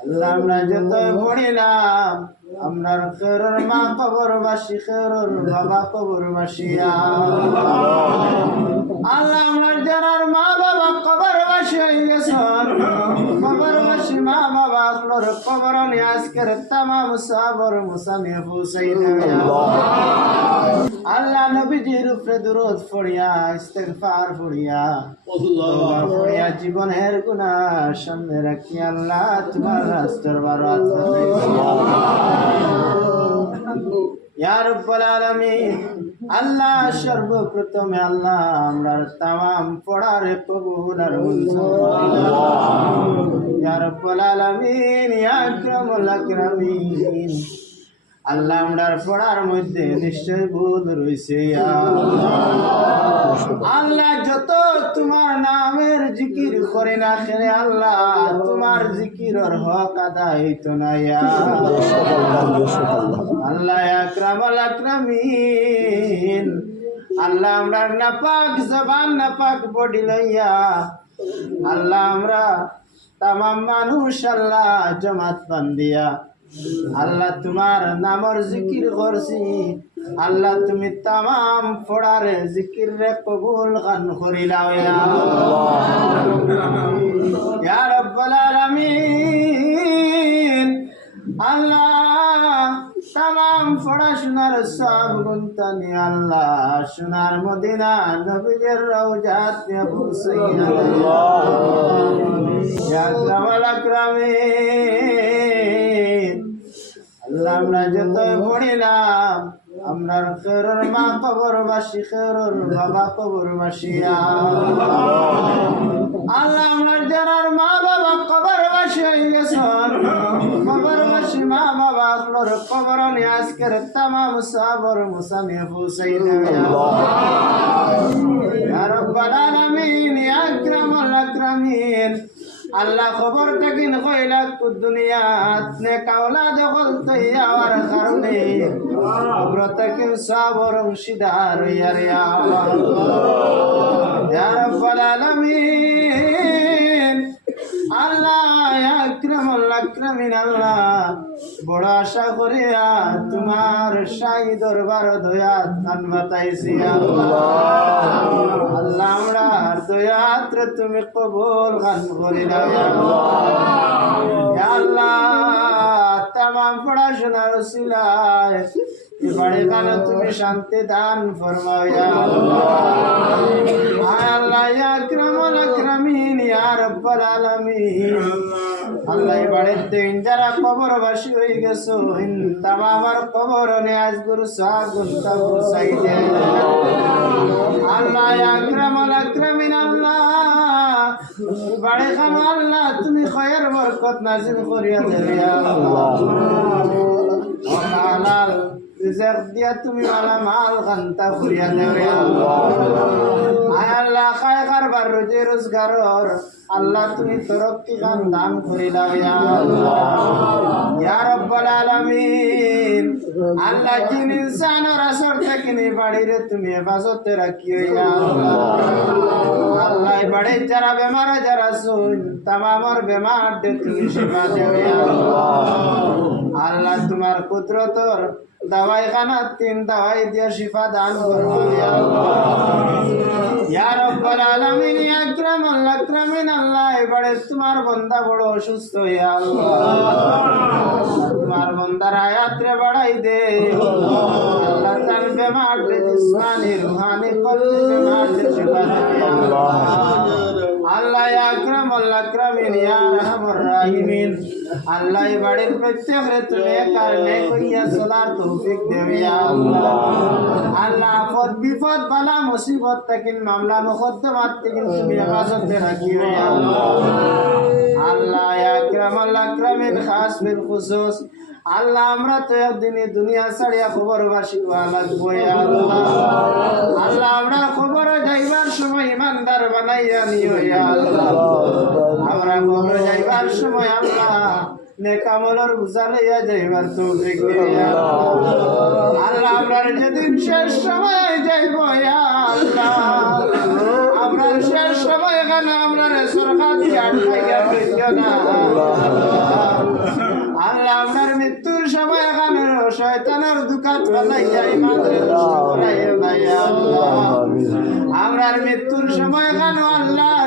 আল্লাহ আমরা যত পড়িলাম আপনার খেরর মা কবরবাসী খেরর বাবা কবরবাসী আল্লাহ আমার যারার মা বাবা কবরবাসী হয়ে গেছেন মা বাবা আপনার কবর আজকের তামাম সাবর আল্লাহ। নবীজির উপরে পড়িয়া ইস্তেগফার পড়িয়া তওবা পড়িয়া জীবনের গুনাহ সামনে রাখি আল্লাহ তোমার রাস্তার বারাত ইয়া রব্বুল আলামিন আল্লাহ সর্বপ্রথমে আল্লাহ আমরার তামাম পড়ার কবুল আর আল্লাহ আমরার পড়ার মধ্যে নিশ্চয় ভুল রয়েছে আল্লাহ। যত তোমার নামের জিকির করে না খেলে আল্লাহ, তোমার জিকিরর হক আদায় হইতো না আল্লাহ। আকরাম আকরামিন। আল্লাহ আমরা নাপাক জবান, নাপাক বডি লইয়া, আল্লাহ আমরা তামাম মানুষ আল্লাহ জমাত বান্দিয়া। আল্লাহ তোমার নামর জিকির করছি। আল্লাহ তুমি তাম ফোড়ারে জিকির রে কবুল গান আলামিন। আল্লাহ পড়াশোনার সব গুনতানি আল্লাহ। সোনার মদিনা নবীদের রওজাত মে পৌঁছাইয়া ইয়া আকরামাল আকরামিন আল্লাহ আমরা যত পড়িলাম আমরার খেরর মা কবরবাসী, খেরর বাবা কবরবাসী। আল্লাহ ইয়া আল্লাহ খবর থাকিন কইলা দুনিয়াত কাওলা দখল তৈয়ার কারণে। খবর থাকিন সাবর সিদার ইয়ার ইয়া আলামিন, আল্লাহ, ইয়া আকরামুল আকরামিন, আল্লাহ। বড় আশা করিয়া তোমার শাহী দরবার দয়া ধান বাতাইছি আল্লাহ। আমরা দয়াত্র তুমি কবুল খান করি দাও ইয়া আল্লাহ, তামাম পড়াশোনার সিলায় বাড়ি কানে তুমি শান্তি দান ফরমাও ইয়া আল্লাহ কবরবাসী হয়ে গেছো তামামার কবর নেয়াজ গুরু সাহ গুন্তা গুসাই দে আল্লাহ আকরামুল আকরামিন আল্লাহ। বাড়ি আল্লাহ, তুমি খয়ের বরকত নাজিল করিয়া দেবে আল্লাহ। দিয়া তুমি মালা মাল খান্তা করিয়া দেবে আল্লাহ। কারবার রোজে রোজগারর আল্লাহ, তুমি তরক্কি খান দান করে দাও ইয়া রব্বাল আলামিন। আল্লাহ জিন ইনসানের আসর থেকে নি তুমি হেফাজতে রাখিও ইয়া আল্লাহ। বাড়ির যারা বেমার যারা শুন তামামর বেমার তুমি সেবা দেও ইয়া আল্লাহ। তোমার কুদরতর দাওয়াই খানা তিন দাওয়াই দিয়ে শিফা দান করব ইয়া তোমার বন্দা বড় অসুস্থ তোমার বান্দার আয়াত রে বাড়াই দে। আল্লাহ তার বেমার আল্লাহ আল্লাহ ইয়া আকরামিন, ইয়া আরহামুর রাহিমিন। আল্লাহ বাড়ির প্রত্যেক তুমি কারণে কইয়া চলার তৌফিক দেবে আল্লাহ। আল্লাহ আপদ বিপদ, বালা মুসিবত তাকিন মামলা মুকদ্দমাত তাকিন তুমি হেফাজতে রাখিও আল্লাহ। আল্লাহ ইয়া আকরামুল আকরামিন, খাস বিল খুসুস। আল্লাহ, আমরা তো একদিন দুনিয়া ছাড়িয়া খবর বাসি লাগবো ইয়া আল্লাহ। আমরা খবর যাইবার সময় ইমানদার বানাইয়া নিও আমরা খবর যাইবার সময় আল্লাহ, নেকামলের বুঝা লইয়া যাইবার ইয়া আল্লাহ। আমরা যেদিন শেষ সময় যাইব আল্লাহ। আমরা শেষ সময় এখানে আমরা সরকার আটকাইয়া না। পায়খানার আমরার মৃত্যুর সময় কেন আল্লাহ